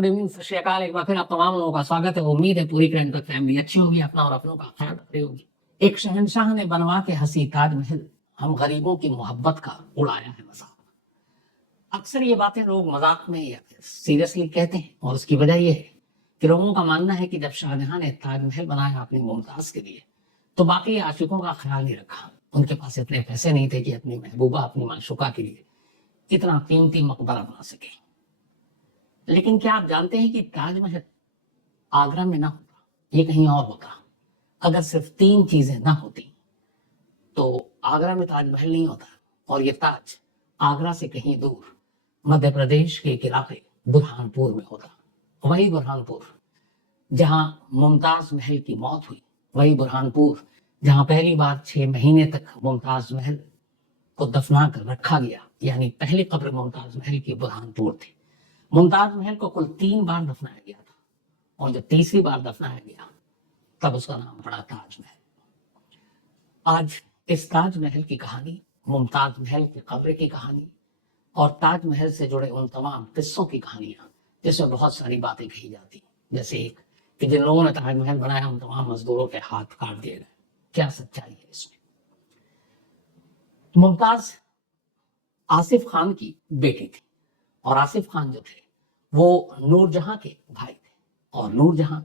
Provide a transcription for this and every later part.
Good evening, सत श्री अकाल। एक बार फिर आप तमाम लोगों का स्वागत है। उम्मीद है पूरी क्रैंक तक फैमिली अच्छी होगी, अपना और अपनों का ख्याल रख रही होगी। एक शहंशाह ने बनवा के हंसी ताजमहल, हम गरीबों की मोहब्बत का उड़ाया है मजाक। अक्सर ये बातें लोग मजाक में या सीरियसली कहते हैं, और उसकी वजह यह है कि लोगों का मानना है कि जब शाहजहां ने ताजमहल बनाया अपनी मुमताज के लिए, तो बाकी आशिकों का ख्याल नहीं रखा। उनके पास इतने पैसे नहीं थे कि अपनी महबूबा, अपनी माशूका के लिए इतना कीमती मकबरा बना सके। लेकिन क्या आप जानते हैं कि ताजमहल आगरा में ना होता, ये कहीं और होता। अगर सिर्फ 3 चीजें ना होती तो आगरा में ताजमहल नहीं होता, और ये ताज आगरा से कहीं दूर मध्य प्रदेश के एक इलाके बुरहानपुर में होता। वही बुरहानपुर जहां मुमताज महल की मौत हुई, वही बुरहानपुर जहां पहली बार 6 महीने तक मुमताज महल को दफना कर रखा गया। यानी पहली कब्र मुमताज महल की बुरहानपुर थी। मुमताज महल को कुल 3 बार दफनाया गया था, और जब तीसरी बार दफनाया गया तब उसका नाम पड़ा ताजमहल। आज इस ताजमहल की कहानी, मुमताज महल की कब्र की कहानी, और ताजमहल से जुड़े उन तमाम किस्सों की कहानियां, जिसमें बहुत सारी बातें कही जाती, जैसे एक कि जिन लोगों ने ताजमहल बनाया उन तमाम मजदूरों के हाथ काट दिए गए। क्या सच्चाई है इसमें? मुमताज आसिफ खान की बेटी थी, और आसिफ खान जो थे वो नूरजहां के भाई थे, और नूरजहां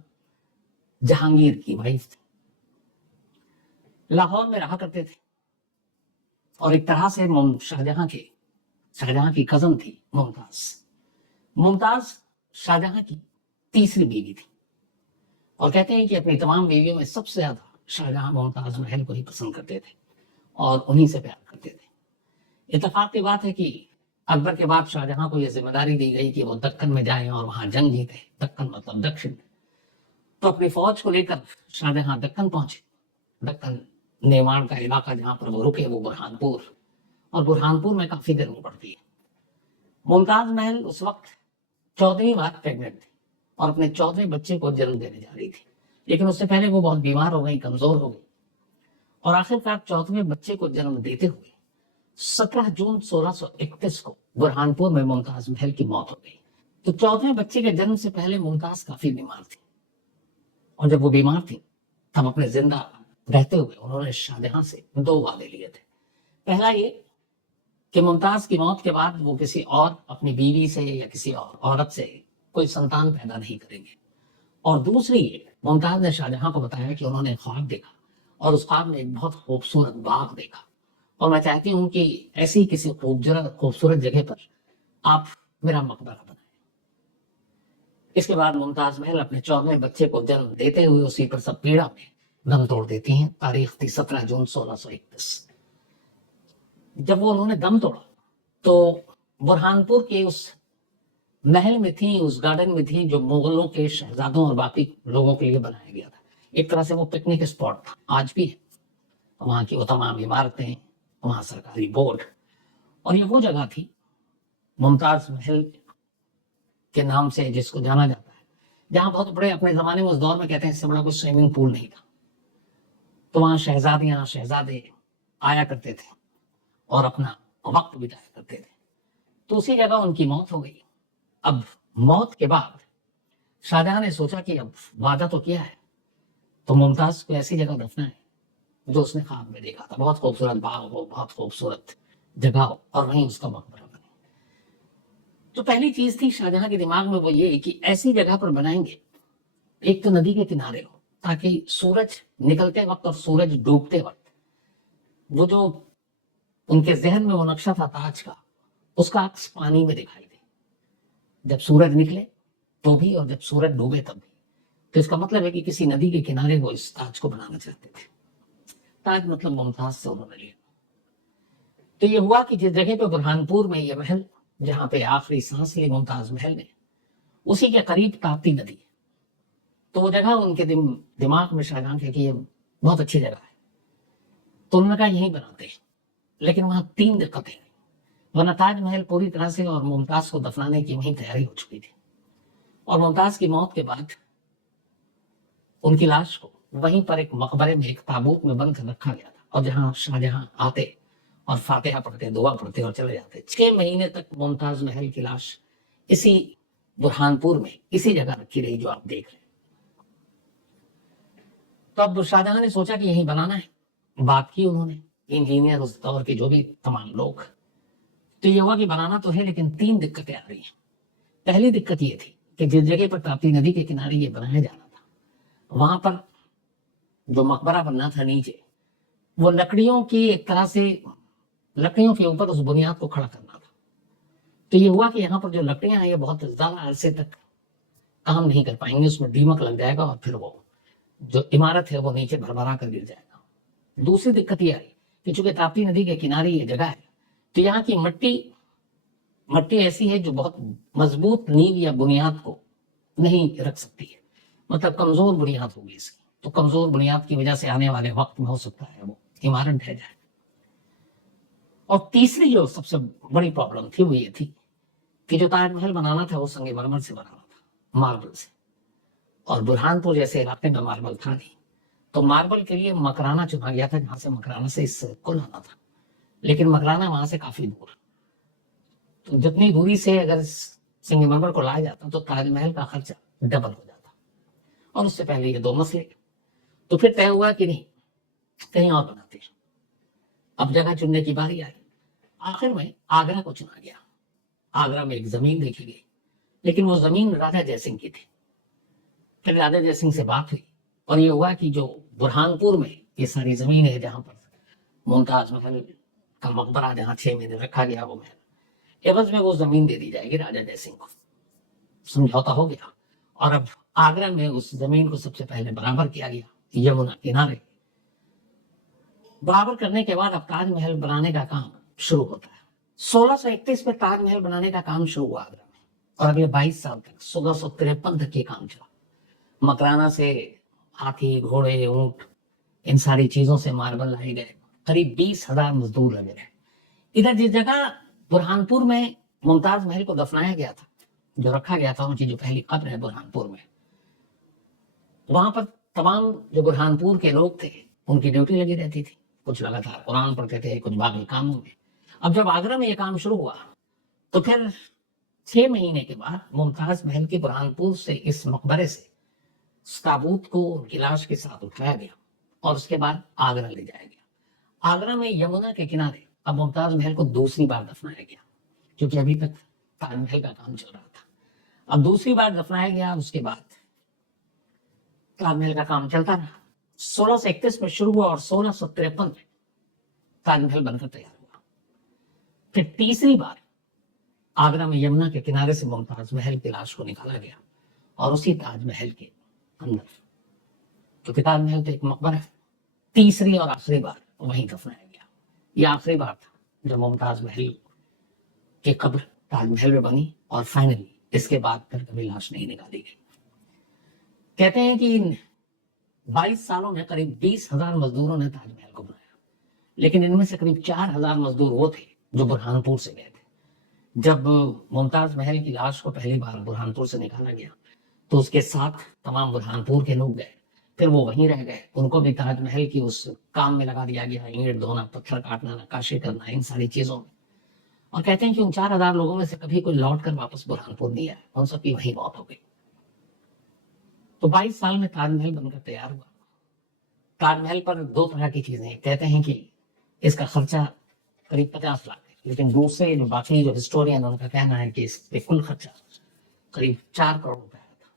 जहांगीर की वाइफ थी। लाहौर में रहा करते थे, और एक तरह से शाहजहां की कजन थी मुमताज। मुमताज शाहजहां की तीसरी बीवी थी, और कहते हैं कि अपनी तमाम बीवियों में सबसे ज्यादा शाहजहां मुमताज महल को ही पसंद करते थे और उन्हीं से प्यार करते थे। इत्तेफाक की बात है कि अकबर के बाद शाहजहां को यह जिम्मेदारी दी गई कि वो दक्कन में जाएं और वहां जंग जीते। दक्कन मतलब दक्षिण। तो अपनी फौज को लेकर शाहजहां दक्कन पहुंचे। दक्कन नेवाड़ का इलाका जहां पर वो रुके वो बुरहानपुर, और बुरहानपुर में काफी गर्मी पड़ती है। मुमताज महल उस वक्त 14वीं बार प्रेग्नेंट थी और अपने 14वें बच्चे को जन्म देने जा रही थी। लेकिन उससे पहले वो बहुत बीमार हो गई, कमजोर हो गई, और आखिरकार 14वें बच्चे को जन्म देते हुए 17 जून 1631 को बुरहानपुर में मुमताज महल की मौत हो गई। तो 14वें बच्चे के जन्म से पहले मुमताज काफी बीमार थी, और जब वो बीमार थी तब अपने जिंदा रहते हुए उन्होंने शाहजहां से 2 वादे लिए थे। पहला ये कि मुमताज की मौत के बाद वो किसी और अपनी बीवी से या किसी और औरत से कोई संतान पैदा नहीं करेंगे, और दूसरी ये, मुमताज ने शाहजहां को बताया कि उन्होंने ख्वाब देखा, और उस ख्वाब में एक बहुत खूबसूरत बाग देखा, और मैं चाहती हूं कि ऐसी किसी खूबसूरत जगह पर आप मेरा मकबरा बनाएं। इसके बाद मुमताज महल अपने 14वें बच्चे को जन्म देते हुए उसी पर सब पीड़ा में दम तोड़ देती हैं। तारीख थी 17 जून 1631। जब वो उन्होंने दम तोड़ा तो बुरहानपुर के उस महल में थी, उस गार्डन में थी, जो मुगलों के शहजादों और बाकी लोगों के लिए बनाया गया था। एक तरह से वो पिकनिक स्पॉट था, आज भी है। वहां की वो तमाम इमारतें, वहां सरकारी बोर्ड, और ये वो जगह थी मुमताज महल के नाम से जिसको जाना जाता है, जहां बहुत बड़े, अपने जमाने में उस दौर में कहते हैं इससे बड़ा कोई स्विमिंग पूल नहीं था। तो वहां शहजादियां शहजादे आया करते थे और अपना वक्त बिताया करते थे। तो उसी जगह उनकी मौत हो गई। अब मौत के बाद शाहजहां ने सोचा कि अब वादा तो किया है, तो मुमताज को ऐसी जगह रखना है जो उसने ख्वाब में देखा था। बहुत खूबसूरत बाग हो, बहुत खूबसूरत जगह हो, और वहीं उसका मकबरा बने। तो पहली चीज थी शाहजहां के दिमाग में वो ये कि ऐसी जगह पर बनाएंगे, एक तो नदी के किनारे हो, ताकि सूरज निकलते वक्त और सूरज डूबते वक्त वो जो उनके जहन में वो नक्शा था ताज का, उसका अक्स पानी में दिखाई दे, जब सूरज निकले तो भी और जब सूरज डूबे तब भी। तो इसका मतलब है कि किसी नदी के किनारे वो इस ताज को बनाना चाहते थे। ताज मतलब मुमताज से उन्होंने लिया। तो ये हुआ कि जिस जगह पे बुरहानपुर में ये महल, जहां पे आखिरी सांस ली मुमताज महल ने, उसी के करीब ताप्ती नदी है। तो वो जगह उनके दिमाग में शाहजहां के कि ये बहुत अच्छी जगह है, तो उन्होंने कहा यहीं बनाते हैं। लेकिन वहां 3 दिक्कतें हैं, वरना ताजमहल पूरी तरह से और मुमताज को दफनाने की वहीं तैयारी हो चुकी थी, और मुमताज की मौत के बाद उनकी लाश को वहीं पर एक मकबरे में, एक ताबूत में बंद कर रखा गया था, और जहां शाहजहां आते और फातिहा पढ़ते, दुआ पढ़ते और चले जाते। 6 महीने तक मुमताज महल की लाश इसी बुरहानपुर में इसी जगह रखी रही जो आप देख रहे हैं। तो अब शाहजहां ने सोचा कि यहीं बनाना है, बात की उन्होंने इंजीनियर उस दौर के जो भी तमाम लोग। तो ये हुआ कि बनाना तो है, लेकिन 3 दिक्कतें आ रही हैं। पहली दिक्कत ये थी कि जिस जगह पर ताप्ती नदी के किनारे ये बनाया जाना था, वहां पर जो मकबरा बनना था नीचे, वो लकड़ियों की एक तरह से लकड़ियों के ऊपर उस बुनियाद को खड़ा करना था। तो ये हुआ कि यहाँ पर जो लकड़ियां हैं ये बहुत ज्यादा अरसे तक काम नहीं कर पाएंगे, उसमें दीमक लग जाएगा और फिर वो जो इमारत है वो नीचे भरभरा कर गिर जाएगा। दूसरी दिक्कत ये आई कि चूंकि ताप्ती नदी के किनारे ये जगह है, तो यहाँ की मट्टी ऐसी है जो बहुत मजबूत नींव या बुनियाद को नहीं रख सकती है, मतलब कमजोर बुनियाद होगी इसकी। तो कमजोर बुनियाद की वजह से आने वाले वक्त में हो सकता है वो इमारत ढह जाए। और तीसरी जो सबसे बड़ी प्रॉब्लम थी वो ये थी कि जो ताजमहल बनाना था वो संगमरमर से बनाना था, मार्बल से। और बुरहानपुर जैसे इलाके में मार्बल था नहीं, तो मार्बल के लिए मकराना चुना गया था, जहां से मकराना से इस को लाना था। लेकिन मकराना वहां से काफी दूर, तो जितनी दूरी से अगर संगमरमर को लाया जाता तो ताजमहल का खर्चा डबल हो जाता। और उससे पहले ये 2 मसले। तो फिर तय हुआ कि नहीं, कहीं और बनाते हैं। अब जगह चुनने की बारी आई। आखिर में आगरा को चुना गया। आगरा में एक जमीन देखी गई, लेकिन वो जमीन राजा जयसिंह की थी। फिर राजा जयसिंह से बात हुई और ये हुआ कि जो बुरहानपुर में ये सारी जमीन है, जहां पर मुमताज महल का मकबरा जहां 6 महीने रखा गया, वो महल एवज में वो जमीन दे दी जाएगी राजा जयसिंह को। समझौता हो गया और अब आगरा में उस जमीन को सबसे पहले बराबर किया गया, यमुना किनारे। बराबर करने के बाद अब ताजमहल बनाने का काम शुरू होता है। 1631 में ताजमहल बनाने का काम शुरू हुआ आगरा में, और अगले 22 साल तक 1653 तक ये काम चला। मकराना से हाथी, घोड़े, ऊंट, इन सारी चीजों से मार्बल लाए गए। करीब 20,000 मजदूर लगे रहे। इधर जिस जगह बुरहानपुर में मुमताज महल को दफनाया गया था, जो रखा गया था, उनकी जो पहली कब्र है बुरहानपुर में, वहां पर तमाम जो बुरहानपुर के लोग थे उनकी ड्यूटी लगी रहती थी। कुछ लगातार कुरान पढ़ते थे, कुछ बाकी कामों में। अब जब आगरा में ये काम शुरू हुआ तो फिर 6 महीने के बाद मुमताज महल के बुरहानपुर से इस मकबरे से उस ताबूत को उनकी लाश के साथ उठाया गया और उसके बाद आगरा ले जाया गया। आगरा में यमुना के किनारे अब मुमताज महल को दूसरी बार दफनाया गया, क्योंकि अभी तक ताजमहल का काम चल रहा था। अब दूसरी बार दफनाया गया, उसके बाद ताजमहल का काम चलता रहा। 1631 में शुरू हुआ और 1653 में ताजमहल बनकर तैयार हुआ। फिर तीसरी बार आगरा में यमुना के किनारे से मुमताज महल की लाश को निकाला गया और उसी ताजमहल के अंदर, क्योंकि ताजमहल तो एक मकबरा है, तीसरी और आखिरी बार वहीं दफनाया गया। यह आखिरी बार था जब मुमताज महल की कब्र ताजमहल में बनी, और फाइनली इसके बाद फिर कभी लाश नहीं निकाली गई। कहते हैं कि 22 सालों में करीब 20,000 मजदूरों ने ताजमहल को बनाया, लेकिन इनमें से करीब 4,000 मजदूर वो थे जो बुरहानपुर से गए थे। जब मुमताज महल की लाश को पहली बार बुरहानपुर से निकाला गया तो उसके साथ तमाम बुरहानपुर के लोग गए, फिर वो वहीं रह गए। उनको भी ताजमहल की उस काम में लगा दिया गया, ईंट धोना, पत्थर काटना, नक्काशी करना, इन सारी चीजों में। और कहते हैं कि उन 4,000 लोगों में से कभी कोई लौट कर वापस बुरहानपुर नहीं आया, उन सबकी वहीं मौत हो गई। तो 22 साल में ताजमहल बनकर तैयार हुआ। ताजमहल पर 2 तरह की चीजें, कहते हैं कि इसका खर्चा करीब 50 लाख है, लेकिन दूसरे जो बाकी जो हिस्टोरियन, उनका कहना है कि इस पे कुल खर्चा करीब 4 करोड़ रुपए आया था।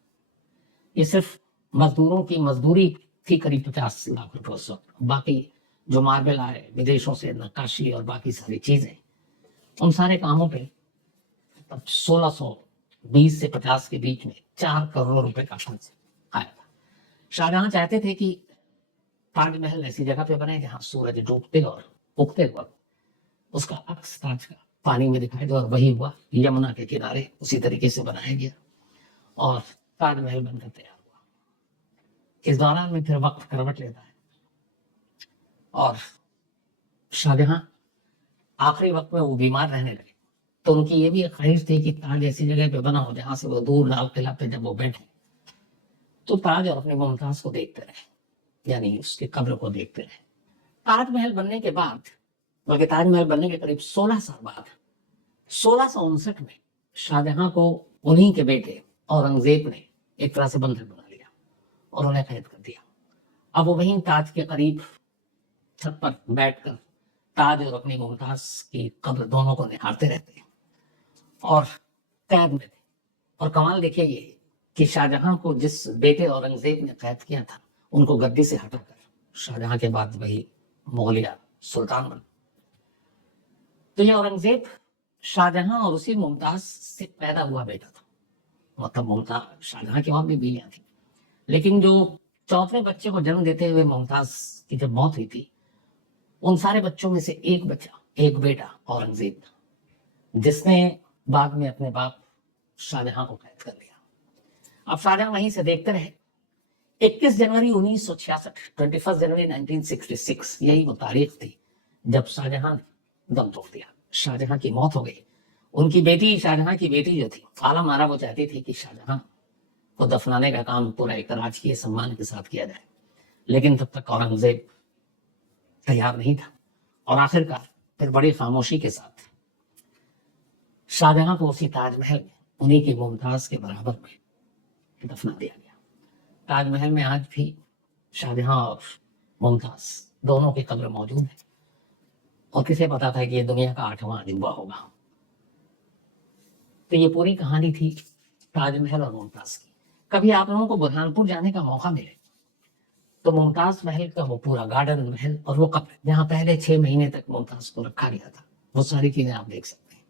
ये सिर्फ मजदूरों की मजदूरी थी, करीब 50 लाख रुपए उस वक्त। बाकी जो मार्बल आए विदेशों से, नक्काशी और बाकी सारी चीजें, उन सारे कामों पे तब 1620 से 50 के बीच में 4 करोड़ रुपए का खर्च आया था। शाहजहां चाहते थे कि ताजमहल ऐसी जगह पे बने जहां सूरज डूबते और उगते वक्त उसका अक्स ताज का पानी में दिखाई दे, और वही हुआ। यमुना के किनारे उसी तरीके से बनाया गया और ताजमहल बनकर तैयार हुआ। इस दौरान में फिर वक्त करवट लेता है और शाहजहां आखिरी वक्त में वो बीमार रहने लगे। तो उनकी ये भी एक ख्वाहिश थी कि ताज ऐसी जगह पे बना हो जहां से वो दूर लाल किला पे जब वो बैठे तो ताज और अपने मुमताज को देखते रहे, यानी उसके कब्र को देखते रहे। ताजमहल बनने के बाद, बल्कि ताजमहल बनने के करीब 16 साल बाद 1659 में शाहजहां को उन्हीं के बेटे औरंगजेब ने एक तरह से बंधक बना लिया और उन्हें कैद कर दिया। अब वो वहीं ताज के करीब छत पर बैठकर ताज और अपनी मुमताज की कब्र दोनों को निहारते रहते और कैद में थे। और कमाल देखिए ये कि शाहजहां को जिस बेटे औरंगजेब ने कैद किया था उनको गद्दी से हटाकर शाहजहां के बाद वही मुगलिया सुल्तान बना। तो ये औरंगजेब शाहजहां और उसी मुमताज से पैदा हुआ बेटा था। मतलब मुमताज, शाहजहां की और भी बीवियां थी, लेकिन जो 4वें बच्चे को जन्म देते हुए मुमताज की जब मौत हुई थी, उन सारे बच्चों में से एक बच्चा, एक बेटा औरंगजेब था, जिसने बाद में अपने बाप शाहजहां को कैद कर लिया। अब शाहजहां वहीं से देखते रहे। 21 जनवरी 1966, 21 जनवरी 1966, यही वो तारीख थी जब शाहजहां ने दम तोड़ दिया। शाहजहां की मौत हो गई। उनकी बेटी, शाहजहां की बेटी जो थी आलम आरा, वो चाहती थी कि शाहजहां को दफनाने का काम पूरा एक राजकीय सम्मान के साथ किया जाए, लेकिन तब तक औरंगजेब तैयार नहीं था। और आखिरकार फिर बड़ी खामोशी के साथ शाहजहां को उसी ताजमहल में उन्हीं की मुमताज के बराबर में दफना दिया गया। ताजमहल में आज भी शाहजहां और मुमताज दोनों की कब्र मौजूद है, और किसे पता था कि ये दुनिया का 8वां अजूबा होगा। तो ये पूरी कहानी थी ताजमहल और मुमताज की। कभी आप लोगों को बुरहानपुर जाने का मौका मिले तो मुमताज महल का वो पूरा गार्डन, महल और वो कब्र जहाँ पहले 6 महीने तक मुमताज को रखा गया था, वो सारी चीजें आप देख सकते हैं।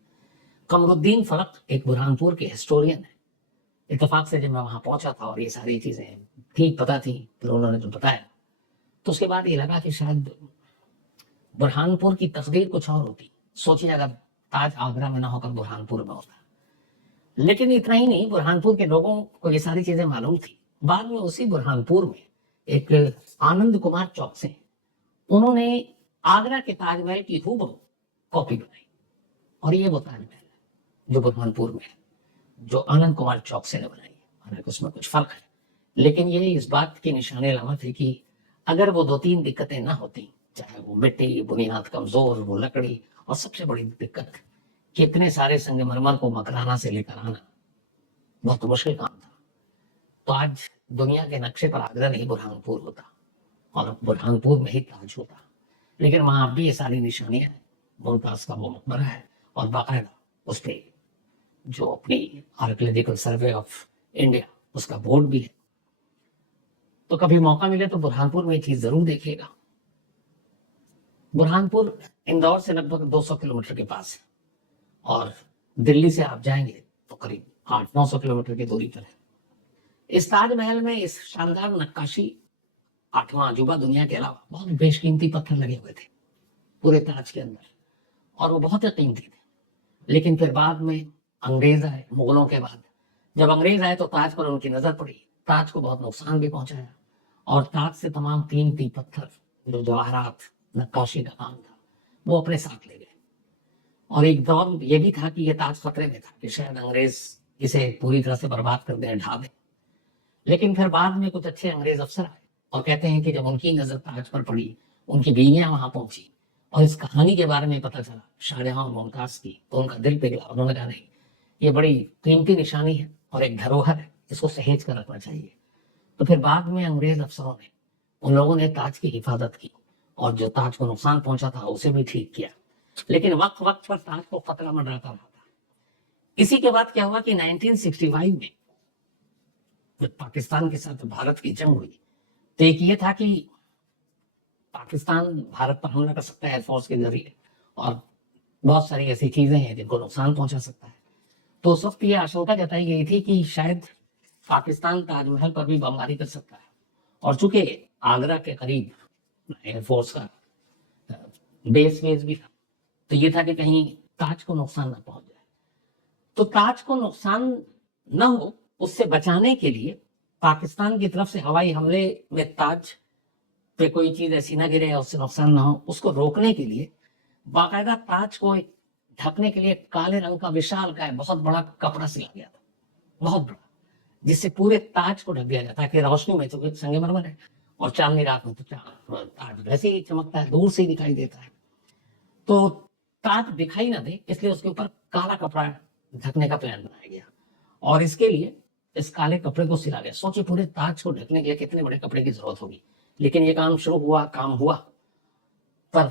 कमरुद्दीन फलक एक बुरहानपुर के हिस्टोरियन है। इत्तेफाक से जब मैं वहां पहुंचा था और ये सारी चीजें ठीक पता थी, फिर उन्होंने जो बताया, तो उसके बाद ये लगा कि शायद बुरहानपुर की तकदीर कुछ और होती। सोचिए अगर ताज आगरा में ना होकर बुरहानपुर में होता। लेकिन इतना ही नहीं, बुरहानपुर के लोगों को ये सारी चीजें मालूम थी। बाद में उसी बुरहानपुर में एक आनंद कुमार चौक से उन्होंने आगरा के ताजमहल की हूबहू कॉपी बनाई, और ये वो ताजमहल है जो बुरहानपुर में है, जो आनंद कुमार चौक से ने बनाई। हालांकि उसमें कुछ फर्क है, लेकिन ये इस बात की निशानी अलामत है कि अगर वो 2-3 दिक्कतें ना होती, चाहे वो मिट्टी, बुनियाद कमजोर, वो लकड़ी, और सबसे बड़ी दिक्कत कि इतने सारे संगमरमर को मकराना से लेकर आना बहुत मुश्किल काम था, तो आज दुनिया के नक्शे पर आगरा नहीं बुरहानपुर होता, और बुरहानपुर में ही ताज होता। लेकिन वहां भी ये सारी निशानियां हैं। मुमताज का वो मकबरा है, और बाकायदा उस पर जो अपनी आर्कियोलॉजिकल सर्वे ऑफ इंडिया उसका बोर्ड भी है। तो कभी मौका मिले तो बुरहानपुर में ये चीज जरूर देखिएगा। बुरहानपुर इंदौर से लगभग 200 किलोमीटर के पास है, और दिल्ली से आप जाएंगे तो करीब 800-900 किलोमीटर की दूरी पर है। इस ताजमहल में इस शानदार नक्काशी, 8वां अजूबा दुनिया के अलावा, बहुत बेशकीमती पत्थर लगे हुए थे पूरे ताज के अंदर, और वो बहुत ही कीमती थे। लेकिन फिर बाद में अंग्रेज आए, मुगलों के बाद जब अंग्रेज आए तो ताज पर उनकी नजर पड़ी, ताज को बहुत नुकसान भी पहुंचाया, और ताज से तमाम कीमती पत्थर, जो जवाहरात, नक्काशी का काम था, वो अपने साथ ले गए। और एक दौर ये भी था कि ये ताज खतरे में था कि शायद अंग्रेज इसे पूरी तरह से बर्बाद कर दें, ढा दें। लेकिन फिर बाद में कुछ अच्छे अंग्रेज अफसर आए, और कहते हैं कि जब उनकी नजर ताज पर पड़ी, उनकी बीवियां वहां पहुंची और इस कहानी के बारे में पता चला शाहजहां और मुमताज की, तो उनका दिल पिघला। उन्होंने कहा नहीं, ये बड़ी कीमती निशानी है और एक धरोहर है, इसको सहेज कर रखना चाहिए। तो फिर बाद में अंग्रेज अफसरों ने, उन लोगों ने ताज की हिफाजत की, और जो ताज को नुकसान पहुंचा था उसे भी ठीक किया। लेकिन वक्त वक्त पर ताज को खतरा मंडराता रहा था। इसी के बाद क्या हुआ कि 1965 में जब पाकिस्तान के साथ भारत की जंग हुई, तो एक ये था कि पाकिस्तान भारत पर हमला कर सकता है एयरफोर्स के जरिए, और बहुत सारी ऐसी चीजें हैं जिनको नुकसान पहुंचा सकता है। तो उस वक्त ये आशंका जताई गई थी कि शायद पाकिस्तान ताजमहल पर भी बमबारी कर सकता है, और चूंकि आगरा के करीब एयरफोर्स का बेस भी था, तो ये था कि कहीं ताज को नुकसान ना पहुंच जाए। तो ताज को नुकसान न हो, उससे बचाने के लिए पाकिस्तान की तरफ से हवाई हमले में ताज पे कोई चीज ऐसी ना गिरे या उससे नुकसान ना हो, उसको रोकने के लिए बाकायदा ताज को ढकने के लिए काले रंग का विशाल का बहुत बड़ा कपड़ा सिला गया था, बहुत बड़ा, जिससे पूरे ताज को ढक दिया जाता है कि रोशनी में, तो संगमरमर है और चांदनी रात में तो ताज वैसे ही चमकता है, दूर से ही दिखाई देता है। तो ताज दिखाई ना दे, इसलिए उसके ऊपर काला कपड़ा ढकने का प्लान बनाया गया। और इसके लिए इस काले कपड़े को सिला गया। सोचिए पूरे ताज को ढकने के लिए कितने बड़े कपड़े की जरूरत होगी। लेकिन ये काम शुरू हुआ, काम हुआ, पर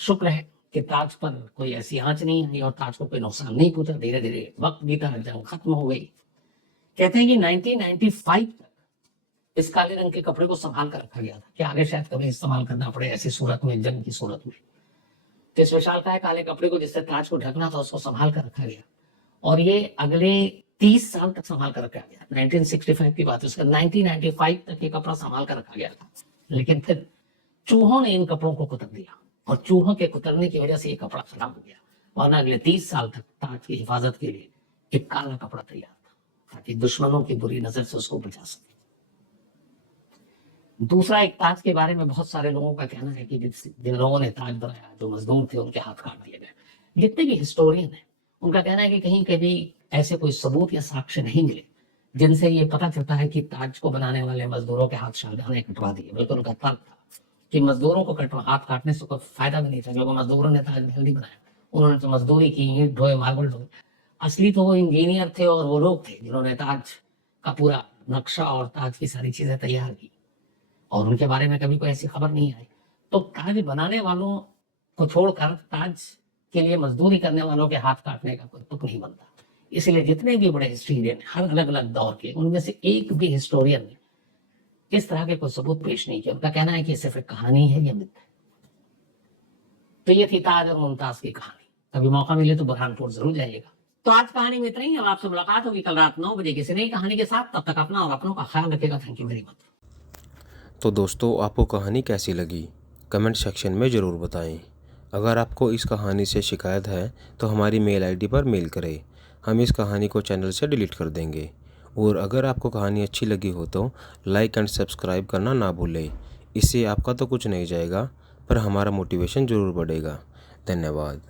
शुक्र है कि ताज पर कोई ऐसी आंच नहीं आई और ताज को कोई नुकसान नहीं पहुंचा। धीरे धीरे वक्त बीता, जंग खत्म हो गई। कहते हैं कि 1995 तक इस काले रंग के कपड़े को संभाल कर रखा गया था कि आगे शायद कभी इस्तेमाल करना पड़े ऐसी सूरत में, जंग की सूरत में। तो इस विशालकाय काले कपड़े को जिससे ताज को ढकना था उसको संभाल कर रखा गया और ये अगले 30 साल तक संभाल कर रखा गया। 1965 की बात है, उसका 1995 तक ये कपड़ा संभाल कर रखा गया था। लेकिन फिर चूहों ने इन कपड़ों को कुतर दिया और चूहों के कुतरने की वजह से ये कपड़ा खराब हो गया। वरना अगले 30 साल तक ताज की हिफाजत के लिए एक काला कपड़ा तैयार था ताकि दुश्मनों की बुरी नजर से उसको बचा सके। दूसरा, एक ताज के बारे में बहुत सारे लोगों का कहना है कि जिन लोगों ने ताज बनाया, जो मजदूर थे, उनके हाथ काट दिए गए। जितने भी हिस्टोरियन है उनका कहना है कि कहीं कभी ऐसे कोई सबूत या साक्ष्य नहीं मिले जिनसे ये पता चलता है कि ताज को बनाने वाले मजदूरों के हाथ शाहजहां ने कटवा दिए। बल्कि उनका तर्क था कि मजदूरों को हाथ काटने से कोई फायदा भी नहीं था, क्योंकि मजदूरों ने ताजमहल नहीं बनाया। उन्होंने तो मजदूरी की, ईंट ढोए, मार्बल ढोए। असली तो वो इंजीनियर थे और वो लोग थे जिन्होंने ताज का पूरा नक्शा और ताज की सारी चीजें तैयार की और उनके बारे में कभी कोई ऐसी खबर नहीं आई। तो ताज बनाने वालों को छोड़कर ताज के लिए मजदूरी करने वालों के हाथ काटने का कोई तुक नहीं बनता। इसलिए जितने भी बड़े हिस्टोरियन हर अलग अलग दौर के, उनमें से एक भी हिस्टोरियन ने इस तरह के कोई सबूत पेश नहीं किया। उनका कहना है कि सिर्फ एक कहानी है, ये मिथ है। तो ये थी ताज और मुमताज की कहानी। कभी मौका मिले तो बुरहानपुर जरूर जाइएगा। तो आज कहानी में इतना ही। अब आपसे मुलाकात होगी कल रात 9 बजे किसी नई कहानी के साथ। तब तक अपना और अपनों का ख्याल रखिएगा। Thank you very much. तो दोस्तों, आपको कहानी कैसी लगी कमेंट सेक्शन में ज़रूर बताएं। अगर आपको इस कहानी से शिकायत है तो हमारी मेल आईडी पर मेल करें। हम इस कहानी को चैनल से डिलीट कर देंगे। और अगर आपको कहानी अच्छी लगी हो तो लाइक एंड सब्सक्राइब करना ना भूलें। इससे आपका तो कुछ नहीं जाएगा, पर हमारा मोटिवेशन ज़रूर बढ़ेगा। धन्यवाद।